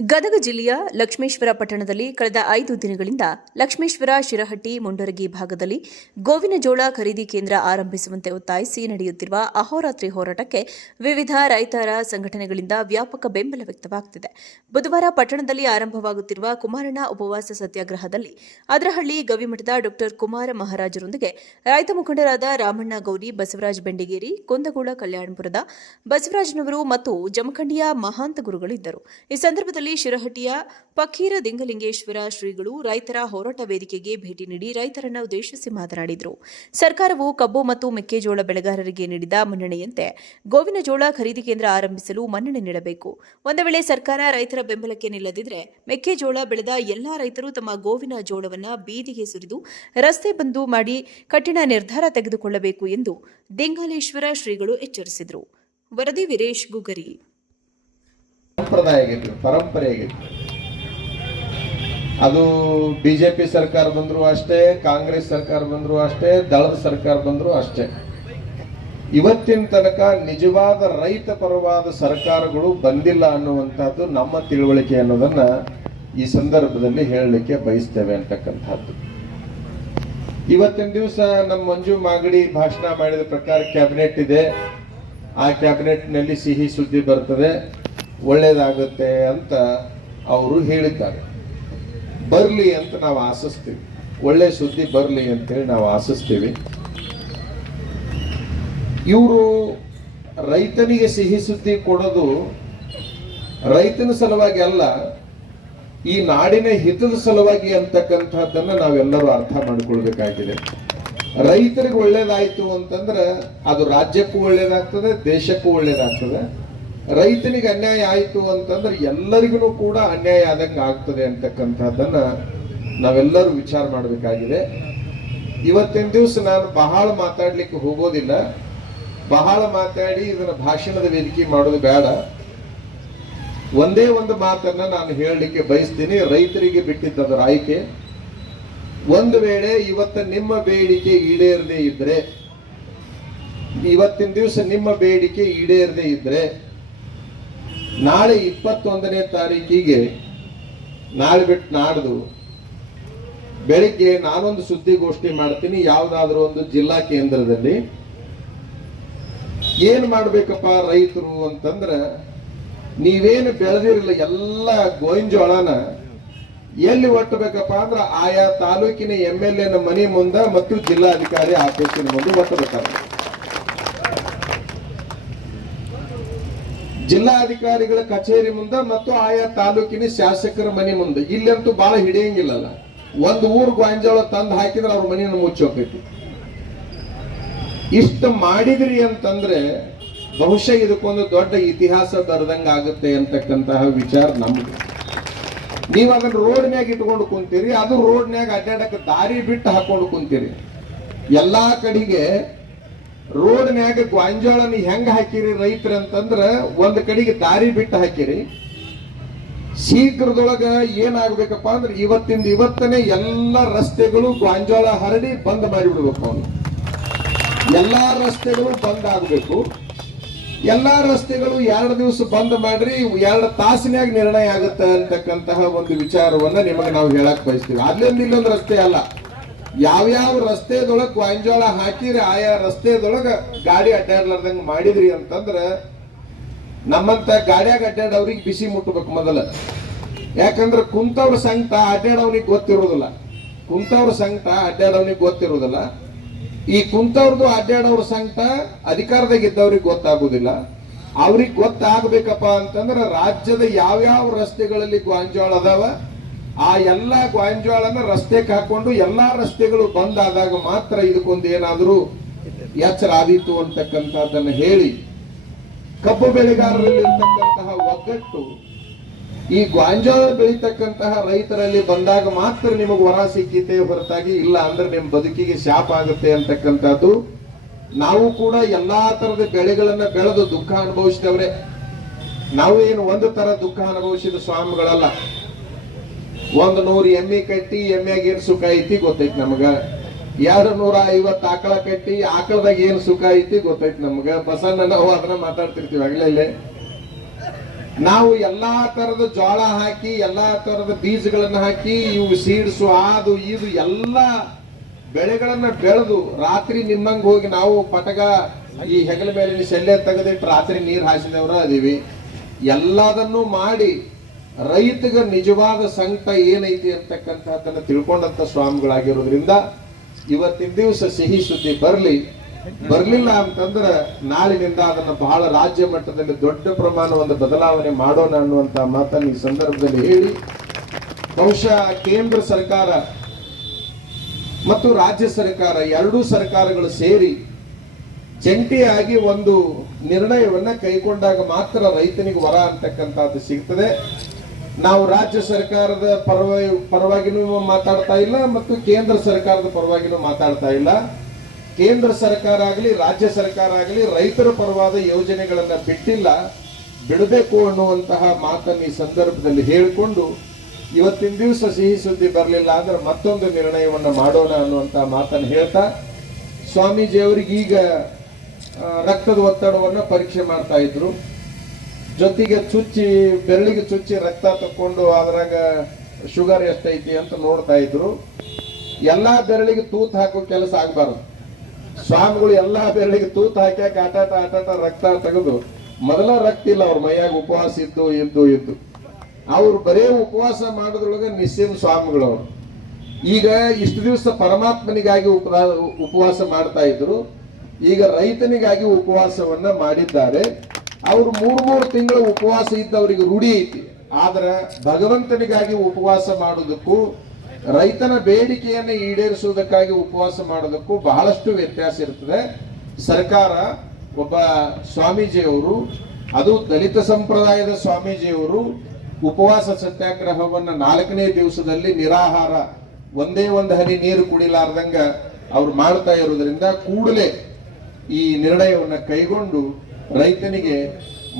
ಗದಗ ಜಿಲ್ಲೆಯ ಲಕ್ಷ್ಮೇಶ್ವರ ಪಟ್ಟಣದಲ್ಲಿ ಕಳೆದ ಐದು ದಿನಗಳಿಂದ ಲಕ್ಷ್ಮೇಶ್ವರ, ಶಿರಹಟ್ಟಿ, ಮುಂಡರಗಿ ಭಾಗದಲ್ಲಿ ಗೋವಿನ ಜೋಳ ಖರೀದಿ ಕೇಂದ್ರ ಆರಂಭಿಸುವಂತೆ ಒತ್ತಾಯಿಸಿ ನಡೆಯುತ್ತಿರುವ ಅಹೋರಾತ್ರಿ ಹೋರಾಟಕ್ಕೆ ವಿವಿಧ ರೈತರ ಸಂಘಟನೆಗಳಿಂದ ವ್ಯಾಪಕ ಬೆಂಬಲ ವ್ಯಕ್ತವಾಗುತ್ತಿದೆ ಬುಧವಾರ ಪಟ್ಟಣದಲ್ಲಿ ಆರಂಭವಾಗುತ್ತಿರುವ ಕುಮಾರಣ್ಣ ಉಪವಾಸ ಸತ್ಯಾಗ್ರಹದಲ್ಲಿ ಅದರಹಳ್ಳಿ ಗವಿಮಠದ ಡಾಕ್ಟರ್ ಕುಮಾರ ಮಹಾರಾಜರೊಂದಿಗೆ ರೈತ ಮುಖಂಡರಾದ ರಾಮಣ್ಣ ಗೌರಿ, ಬಸವರಾಜ ಬೆಂಡಿಗೇರಿ, ಕುಂದಗೋಳ ಕಲ್ಯಾಣಪುರದ ಬಸವರಾಜನವರು ಮತ್ತು ಜಮಖಂಡಿಯ ಮಹಾಂತ ಗುರುಗಳು ಇದ್ದರು ಈ ಸಂದರ್ಭದಲ್ಲಿ ಶಿರಹಟ್ಟಿಯ ಫಕೀರ ದಿಂಗಲಿಂಗೇಶ್ವರ ಶ್ರೀಗಳು ರೈತರ ಹೋರಾಟ ವೇದಿಕೆಗೆ ಭೇಟಿ ನೀಡಿ ರೈತರನ್ನು ಉದ್ದೇಶಿಸಿ ಮಾತನಾಡಿದರು. ಸರ್ಕಾರವು ಕಬ್ಬು ಮತ್ತು ಮೆಕ್ಕೆಜೋಳ ಬೆಳೆಗಾರರಿಗೆ ನೀಡಿದ ಮನ್ನಣೆಯಂತೆ ಗೋವಿನ ಜೋಳ ಖರೀದಿ ಕೇಂದ್ರ ಆರಂಭಿಸಲು ಮನ್ನಣೆ ನೀಡಬೇಕು. ಒಂದು ವೇಳೆ ಸರ್ಕಾರ ರೈತರ ಬೆಂಬಲಕ್ಕೆ ನಿಲ್ಲದಿದ್ದರೆ ಮೆಕ್ಕೆಜೋಳ ಬೆಳೆದ ಎಲ್ಲಾ ರೈತರು ತಮ್ಮ ಗೋವಿನ ಜೋಳವನ್ನು ಬೀದಿಗೆ ಸುರಿದು ರಸ್ತೆ ಬಂದು ಮಾಡಿ ಕಠಿಣ ನಿರ್ಧಾರ ತೆಗೆದುಕೊಳ್ಳಬೇಕು ಎಂದು ದಿಂಗಲೇಶ್ವರ ಶ್ರೀಗಳು ಎಚ್ಚರಿಸಿದರು. ವರದಿ ವೀರೇಶ್ ಗುಗರಿ. ಸಂಪ್ರದಾಯ ಆಗಿತ್ತು ಪರಂಪರೆ ಆಗಿತ್ತು ಅದು ಬಿಜೆಪಿ ಸರ್ಕಾರ ಬಂದರೂ ಅಷ್ಟೇ, ಕಾಂಗ್ರೆಸ್ ಸರ್ಕಾರ ಬಂದರೂ ಅಷ್ಟೇ, ದಳದ ಸರ್ಕಾರ ಬಂದರೂ ಅಷ್ಟೇ. ಇವತ್ತಿನ ತನಕ ನಿಜವಾದ ರೈತ ಪರವಾದ ಸರ್ಕಾರಗಳು ಬಂದಿಲ್ಲ ಅನ್ನುವಂಥದ್ದು ನಮ್ಮ ತಿಳುವಳಿಕೆ ಅನ್ನೋದನ್ನ ಈ ಸಂದರ್ಭದಲ್ಲಿ ಹೇಳಲಿಕ್ಕೆ ಬಯಸ್ತೇವೆ ಅಂತಕ್ಕಂಥದ್ದು. ಇವತ್ತಿನ ದಿವಸ ನಮ್ಮ ಮಂಜು ಮಾಗಡಿ ಭಾಷಣ ಮಾಡಿದ ಪ್ರಕಾರ ಕ್ಯಾಬಿನೆಟ್ ಇದೆ. ಆ ಕ್ಯಾಬಿನೆಟ್ನಲ್ಲಿ ಸಿಹಿ ಸುದ್ದಿ ಬರ್ತದೆ. ಒಳ್ಳೇದಾಗುತ್ತೆ ಅಂತ ಅವರು ಹೇಳಿದ್ದಾರೆ. ಬರಲಿ ಅಂತ ನಾವು ಆಶಿಸ್ತೀವಿ. ಒಳ್ಳೆ ಸುದ್ದಿ ಬರಲಿ ಅಂತೇಳಿ ನಾವು ಆಶಿಸ್ತೀವಿ. ಇವರು ರೈತನಿಗೆ ಸಿಹಿ ಸುದ್ದಿ ಕೊಡೋದು ರೈತನ ಸಲುವಾಗಿ ಅಲ್ಲ, ಈ ನಾಡಿನ ಹಿತದ ಸಲುವಾಗಿ ಅಂತಕ್ಕಂಥದ್ದನ್ನು ನಾವೆಲ್ಲರೂ ಅರ್ಥ ಮಾಡಿಕೊಳ್ಬೇಕಾಗಿದೆ. ರೈತರಿಗೆ ಒಳ್ಳೇದಾಯಿತು ಅಂತಂದ್ರೆ ಅದು ರಾಜ್ಯಕ್ಕೂ ಒಳ್ಳೇದಾಗ್ತದೆ, ದೇಶಕ್ಕೂ ಒಳ್ಳೇದಾಗ್ತದೆ. ರೈತನಿಗೆ ಅನ್ಯಾಯ ಆಯಿತು ಅಂತಂದ್ರೆ ಎಲ್ಲರಿಗೂ ಕೂಡ ಅನ್ಯಾಯ ಆದಂಗೆ ಆಗ್ತದೆ ಅಂತಕ್ಕಂಥದ್ದನ್ನ ನಾವೆಲ್ಲರೂ ವಿಚಾರ ಮಾಡಬೇಕಾಗಿದೆ. ಇವತ್ತಿನ ದಿವಸ ನಾನು ಬಹಳ ಮಾತಾಡ್ಲಿಕ್ಕೆ ಹೋಗೋದಿಲ್ಲ. ಬಹಳ ಮಾತಾಡಿ ಇದನ್ನ ಭಾಷಣದ ವೇದಿಕೆ ಮಾಡೋದು ಬೇಡ. ಒಂದೇ ಒಂದು ಮಾತನ್ನ ನಾನು ಹೇಳಲಿಕ್ಕೆ ಬಯಸ್ತೀನಿ. ರೈತರಿಗೆ ಬಿಟ್ಟಿದ್ದದರ ಆಯ್ಕೆ. ಒಂದು ವೇಳೆ ಇವತ್ತು ನಿಮ್ಮ ಬೇಡಿಕೆ ಈಡೇರದೇ ಇದ್ರೆ, ಇವತ್ತಿನ ದಿವಸ ನಿಮ್ಮ ಬೇಡಿಕೆ ಈಡೇರದೇ ಇದ್ರೆ ನಾಳೆ ಇಪ್ಪತ್ತೊಂದನೇ ತಾರೀಕಿಗೆ ನಾಳೆ ಬಿಟ್ಟು ನಾಡ್ದು ಬೆಳಿಗ್ಗೆ ನಾನೊಂದು ಸುದ್ದಿಗೋಷ್ಠಿ ಮಾಡ್ತೀನಿ, ಯಾವುದಾದ್ರೂ ಒಂದು ಜಿಲ್ಲಾ ಕೇಂದ್ರದಲ್ಲಿ. ಏನ್ ಮಾಡ್ಬೇಕಪ್ಪ ರೈತರು ಅಂತಂದ್ರ, ನೀವೇನು ಬೆಳೆದಿರಲಿಲ್ಲ ಎಲ್ಲ ಗೋವಿನಜೋಳನ ಎಲ್ಲಿ ಒಟ್ಟಬೇಕಪ್ಪ ಅಂದ್ರ ಆಯಾ ತಾಲೂಕಿನ ಎಂ ಎಲ್ ಎನ ಮನೆ ಮುಂದ ಮತ್ತು ಜಿಲ್ಲಾಧಿಕಾರಿ ಆಫೀಸಿನ ಮುಂದೆ ಒಟ್ಟಬೇಕಾಗ್ತದೆ ಜಿಲ್ಲಾಧಿಕಾರಿಗಳ ಕಚೇರಿ ಮುಂದೆ ಮತ್ತು ಆಯಾ ತಾಲೂಕಿನ ಶಾಸಕರ ಮನೆ ಮುಂದೆ. ಇಲ್ಲಂತೂ ಬಹಳ ಹಿಡಿಯಂಗಿಲ್ಲಲ್ಲ. ಒಂದು ಊರು ಗೋಂಜಾಳ ತಂದು ಹಾಕಿದ್ರೆ ಅವ್ರ ಮನೆಯನ್ನು ಮುಚ್ಚೋಕೈತಿ. ಇಷ್ಟ ಮಾಡಿದ್ರಿ ಅಂತಂದ್ರೆ ಬಹುಶಃ ಇದಕ್ಕೊಂದು ದೊಡ್ಡ ಇತಿಹಾಸ ಬರೆದಂಗ ಆಗುತ್ತೆ ಅಂತಕ್ಕಂತಹ ವಿಚಾರ ನಮ್ದು. ನೀವು ಅದನ್ನ ರೋಡ್ನ್ಯಾಗ ಇಟ್ಕೊಂಡು ಕುಂತೀರಿ, ಅದು ರೋಡ್ನ್ಯಾಗ ಅಡ್ಡಾಡಕ್ಕೆ ದಾರಿ ಬಿಟ್ಟು ಹಾಕೊಂಡು ಕುಂತೀರಿ. ಎಲ್ಲಾ ಕಡೆಗೆ ರೋಡ್ನ್ಯಾಗ ಗಾಂಜಾಳನ ಹೆಂಗ್ ಹಾಕಿರಿ ರೈತರ ಅಂತಂದ್ರ ಒಂದ್ ಕಡೆಗೆ ದಾರಿ ಬಿಟ್ಟು ಹಾಕಿರಿ. ಶೀಘ್ರದೊಳಗ ಏನಾಗ್ಬೇಕಪ್ಪ ಅಂದ್ರೆ ಇವತ್ತಿಂದ ಇವತ್ತನೇ ಎಲ್ಲ ರಸ್ತೆಗಳು ಗಾಂಜಾಳ ಹರಡಿ ಬಂದ್ ಮಾಡಿಬಿಡ್ಬೇಕು ಅವನು. ಎಲ್ಲಾ ರಸ್ತೆಗಳು ಬಂದ್ ಆಗ್ಬೇಕು. ಎಲ್ಲಾ ರಸ್ತೆಗಳು ಎರಡು ದಿವಸ ಬಂದ್ ಮಾಡ್ರಿ, ಎರಡು ತಾಸಿನಾಗ ನಿರ್ಣಯ ಆಗುತ್ತೆ ಅಂತಕ್ಕಂತಹ ಒಂದು ವಿಚಾರವನ್ನ ನಿಮಗೆ ನಾವು ಹೇಳಕ್ ಬಯಸ್ತೀವಿ. ಅಲ್ಲಿಂದ ಇಲ್ಲೊಂದು ರಸ್ತೆ ಅಲ್ಲ. ಯಾವ್ಯಾವ ರಸ್ತೆದೊಳಗ ಕ್ವಾಂಜೋಳ ಹಾಕಿರಿ ಆಯಾ ರಸ್ತೆದೊಳಗ ಗಾಡಿ ಅಡ್ಡಾಡ್ಲಾರ್ದಂಗ ಮಾಡಿದ್ರಿ ಅಂತಂದ್ರ ನಮ್ಮಂತ ಗಾಡಿಯಾಗ ಅಡ್ಡಾಡವ್ರಿಗೆ ಬಿಸಿ ಮುಟ್ಟಬೇಕು ಮೊದಲ. ಯಾಕಂದ್ರೆ ಕುಂತವ್ರ ಸಂಕಟ ಅಡ್ಡಾಡವ್ನಿಗೆ ಗೊತ್ತಿರೋದಿಲ್ಲ. ಕುಂತವ್ರ ಸಂಕಟ ಅಡ್ಡಾಡವ್ನಿಗೆ ಗೊತ್ತಿರೋದಿಲ್ಲ. ಈ ಕುಂತವ್ರದ್ದು ಅಡ್ಡಾಡವ್ರ ಸಂಕಟ ಅಧಿಕಾರದಾಗ ಇದ್ದವ್ರಿಗೆ ಗೊತ್ತಾಗುದಿಲ್ಲ. ಅವ್ರಿಗೆ ಗೊತ್ತಾಗಬೇಕಪ್ಪ ಅಂತಂದ್ರೆ ರಾಜ್ಯದ ಯಾವ್ಯಾವ ರಸ್ತೆಗಳಲ್ಲಿ ಗ್ವಾಂಜಾಳ ಅದಾವ ಆ ಎಲ್ಲ ಗಾಂಜಾಳನ ರಸ್ತೆಗೆ ಹಾಕೊಂಡು ಎಲ್ಲಾ ರಸ್ತೆಗಳು ಬಂದಾದಾಗ ಮಾತ್ರ ಇದಕ್ಕೊಂದು ಏನಾದರೂ ಎಚ್ಚರ ಆದೀತು ಅಂತಕ್ಕಂಥದ್ದನ್ನ ಹೇಳಿ ಕಬ್ಬು ಬೆಳೆಗಾರರಲ್ಲಿ ಇರ್ತಕ್ಕಂತಹ ಒಗ್ಗಟ್ಟು ಈ ಗಾಂಜಾಳ ಬೆಳೀತಕ್ಕಂತಹ ರೈತರಲ್ಲಿ ಬಂದಾಗ ಮಾತ್ರ ನಿಮಗೆ ವರ ಸಿಕ್ಕಿತೆ ಹೊರತಾಗಿ ಇಲ್ಲ ಅಂದ್ರೆ ನಿಮ್ಮ ಬದುಕಿಗೆ ಶಾಪ ಆಗುತ್ತೆ ಅಂತಕ್ಕಂಥದ್ದು. ನಾವು ಕೂಡ ಎಲ್ಲಾ ತರದ ಬೆಳೆಗಳನ್ನ ಬೆಳೆದು ದುಃಖ ಅನುಭವಿಸಿದವ್ರೆ. ನಾವು ಏನು ಒಂದು ತರ ದುಃಖ ಅನುಭವಿಸಿದ ಸ್ವಾಮಿಗಳಲ್ಲ. ಒಂದು ನೂರು ಎಮ್ಮೆ ಕಟ್ಟಿ ಎಮ್ಮೆಗೆ ಏನು ಸುಖ ಐತಿ ಗೊತ್ತೈತಿ ನಮಗ? ಎರಡು ನೂರ ಐವತ್ತು ಆಕಳ ಕಟ್ಟಿ ಆಕಳದಾಗ ಏನು ಸುಖ ಐತಿ ಗೊತ್ತೈತಿ ನಮಗ? ಬಸಣ್ಣ ನಾವು ಅದನ್ನ ಮಾತಾಡ್ತಿರ್ತೀವಿ ಆಗ್ಲೇ ನಾವು ಎಲ್ಲಾ ತರದ ಜೋಳ ಹಾಕಿ, ಎಲ್ಲಾ ತರದ ಬೀಜಗಳನ್ನ ಹಾಕಿ, ಇವು ಸೀಡ್ಸು ಅದು ಇದು ಎಲ್ಲ ಬೆಳೆಗಳನ್ನ ಬೆಳೆದು ರಾತ್ರಿ ನಿಮ್ಮಂಗ್ ಹೋಗಿ ನಾವು ಪಟಗ ಈ ಹೆಗಲ ಮೇಲಿನ ಶಲ್ಯ ತೆಗೆದಿಟ್ಟು ರಾತ್ರಿ ನೀರು ಹಾಸಿದವರ ಅದೀವಿ. ಎಲ್ಲದನ್ನು ಮಾಡಿ ರೈತಗ ನಿಜವಾದ ಸಂಕಟ ಏನೈತಿ ಅಂತಕ್ಕಂಥದ್ದನ್ನ ತಿಳ್ಕೊಂಡಂತ ಸ್ವಾಮಿಗಳಾಗಿರೋದ್ರಿಂದ ಇವತ್ತಿನ ದಿವಸ ಸಿಹಿ ಸುದ್ದಿ ಬರಲಿ. ಬರಲಿಲ್ಲ ಅಂತಂದ್ರ ನಾಳಿನಿಂದ ಅದನ್ನ ಬಹಳ ರಾಜ್ಯ ಮಟ್ಟದಲ್ಲಿ ದೊಡ್ಡ ಪ್ರಮಾಣ ಒಂದು ಬದಲಾವಣೆ ಮಾಡೋಣ ಅನ್ನುವಂತ ಮಾತನ್ನು ಈ ಸಂದರ್ಭದಲ್ಲಿ ಹೇಳಿ. ಬಹುಶಃ ಕೇಂದ್ರ ಸರ್ಕಾರ ಮತ್ತು ರಾಜ್ಯ ಸರ್ಕಾರ ಎರಡೂ ಸರ್ಕಾರಗಳು ಸೇರಿ ಜಂಟಿಯಾಗಿ ಒಂದು ನಿರ್ಣಯವನ್ನ ಕೈಗೊಂಡಾಗ ಮಾತ್ರ ರೈತನಿಗೆ ವರ ಅಂತಕ್ಕಂಥದ್ದು ಸಿಗ್ತದೆ. ನಾವು ರಾಜ್ಯ ಸರ್ಕಾರದ ಪರವಾಗಿ ಪರವಾಗಿನೂ ಮಾತಾಡ್ತಾ ಇಲ್ಲ ಮತ್ತು ಕೇಂದ್ರ ಸರ್ಕಾರದ ಪರವಾಗಿನೂ ಮಾತಾಡ್ತಾ ಇಲ್ಲ. ಕೇಂದ್ರ ಸರ್ಕಾರ ಆಗಲಿ, ರಾಜ್ಯ ಸರ್ಕಾರ ಆಗಲಿ ರೈತರ ಪರವಾದ ಯೋಜನೆಗಳನ್ನು ಬಿಟ್ಟಿಲ್ಲ. ಬಿಡಬೇಕು ಅನ್ನುವಂತಹ ಮಾತನ್ನು ಈ ಸಂದರ್ಭದಲ್ಲಿ ಹೇಳಿಕೊಂಡು ಇವತ್ತಿನ ದಿವಸ ಸಿಹಿ ಸುದ್ದಿ ಬರಲಿಲ್ಲ ಅಂದ್ರೆ ಮತ್ತೊಂದು ನಿರ್ಣಯವನ್ನು ಮಾಡೋಣ ಅನ್ನುವಂತಹ ಮಾತನ್ನು ಹೇಳ್ತಾ ಸ್ವಾಮೀಜಿಯವರಿಗೆ ಈಗ ರಕ್ತದ ಒತ್ತಡವನ್ನು ಪರೀಕ್ಷೆ ಮಾಡ್ತಾ ಇದ್ರು. ಜೊತೆಗೆ ಚುಚ್ಚಿ, ಬೆರಳಿಗೆ ಚುಚ್ಚಿ ರಕ್ತ ತಕ್ಕೊಂಡು ಅದ್ರಾಗ ಶುಗರ್ ಎಷ್ಟೈತಿ ಅಂತ ನೋಡ್ತಾ ಇದ್ರು. ಎಲ್ಲಾ ಬೆರಳಿಗೆ ತೂತ್ ಹಾಕೋ ಕೆಲಸ ಆಗ್ಬಾರ್ದು. ಸ್ವಾಮಿಗಳು ಎಲ್ಲಾ ಬೆರಳಿಗೆ ತೂತ್ ಹಾಕ್ಯಾಕ ಆಟಾಟ ಆಟಾಟ ರಕ್ತ ತೆಗೆದು, ಮೊದಲ ರಕ್ತ ಇಲ್ಲ ಅವ್ರ ಮೈಯಾಗ ಉಪವಾಸ ಇದ್ದು ಇದ್ದು ಇದ್ದು. ಅವ್ರು ಬರೇ ಉಪವಾಸ ಮಾಡೋದ್ರೊಳಗೆ ನಿಸ್ಸಿಮ್ ಸ್ವಾಮಿಗಳು ಅವರು. ಈಗ ಇಷ್ಟು ದಿವಸ ಪರಮಾತ್ಮನಿಗಾಗಿ ಉಪವಾ, ಉಪವಾಸ ಮಾಡ್ತಾ ಇದ್ರು. ಈಗ ರೈತನಿಗಾಗಿ ಉಪವಾಸವನ್ನ ಮಾಡಿದ್ದಾರೆ. ಅವರು ಮೂರು ಮೂರು ತಿಂಗಳು ಉಪವಾಸ ಇದ್ದವರಿಗೆ ರೂಢಿ ಐತಿ. ಆದ್ರೆ ಭಗವಂತನಿಗಾಗಿ ಉಪವಾಸ ಮಾಡುವುದಕ್ಕೂ ರೈತನ ಬೇಡಿಕೆಯನ್ನು ಈಡೇರಿಸುವುದಕ್ಕಾಗಿ ಉಪವಾಸ ಮಾಡೋದಕ್ಕೂ ಬಹಳಷ್ಟು ವ್ಯತ್ಯಾಸ ಇರ್ತದೆ. ಸರ್ಕಾರ ಒಬ್ಬ ಸ್ವಾಮೀಜಿಯವರು, ಅದು ದಲಿತ ಸಂಪ್ರದಾಯದ ಸ್ವಾಮೀಜಿಯವರು ಉಪವಾಸ ಸತ್ಯಾಗ್ರಹವನ್ನ ನಾಲ್ಕನೇ ದಿವಸದಲ್ಲಿ ನಿರಾಹಾರ, ಒಂದೇ ಒಂದು ಹನಿ ನೀರು ಕುಡಿಲಾರ್ದಂಗ ಅವ್ರು ಮಾಡ್ತಾ ಇರೋದ್ರಿಂದ ಕೂಡಲೇ ಈ ನಿರ್ಣಯವನ್ನ ಕೈಗೊಂಡು ರೈತನಿಗೆ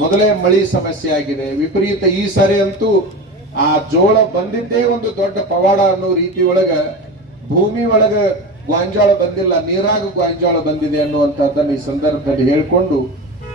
ಮೊದಲೇ ಮಳಿ ಸಮಸ್ಯೆ ಆಗಿದೆ. ವಿಪರೀತ ಈ ಸಾರಿ ಅಂತೂ ಆ ಜೋಳ ಬಂದಿದ್ದೇ ಒಂದು ದೊಡ್ಡ ಪವಾಡ ಅನ್ನೋ ರೀತಿ ಒಳಗ ಭೂಮಿ ಒಳಗ ಗ್ವಾಂಜಾಳ ಬಂದಿಲ್ಲ, ನೀರಾಗ ಗ್ವಾಂಜಾಳ ಬಂದಿದೆ ಅನ್ನುವಂಥದ್ದನ್ನು ಈ ಸಂದರ್ಭದಲ್ಲಿ ಹೇಳ್ಕೊಂಡು